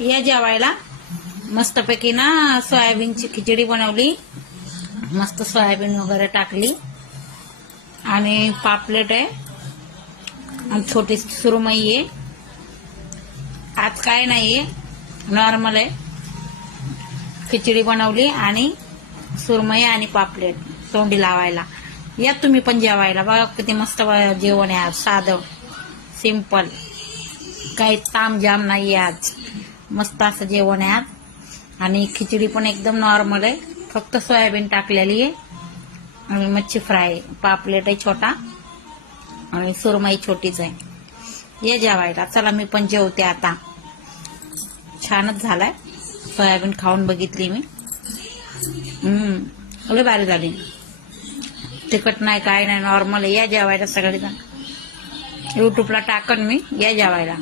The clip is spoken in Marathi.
या जेवायला मस्तपैकी ना सोयाबीनची खिचडी बनवली, मस्त सोयाबीन वगैरे टाकली आणि पापलेट आहे आणि छोटी सुरमई आहे. आज काय नाहीये, नॉर्मल आहे. खिचडी बनवली आणि सुरमई आणि पापलेट तोंडी लावायला. या तुम्ही पण जेवायला. बघा किती मस्त जेवण आहे आज, साधं सिंपल, काही तामजाम नाही आज. मस्त असं जेवण आहे आज. आणि खिचडी पण एकदम नॉर्मल आहे, फक्त सोयाबीन टाकलेली आहे आणि मच्छी फ्राय, पापलेट आहे छोटा आणि सुरमई छोटीच आहे. ये जेवायला. चला मी पण जेवते आता. छानच झालाय. सोयाबीन खाऊन बघितली मी. लय भारी झाली. तिखट नाही, काय नाही, नॉर्मल आहे. या जेवायला सगळेजण. युट्यूबला टाकन मी. या जेवायला.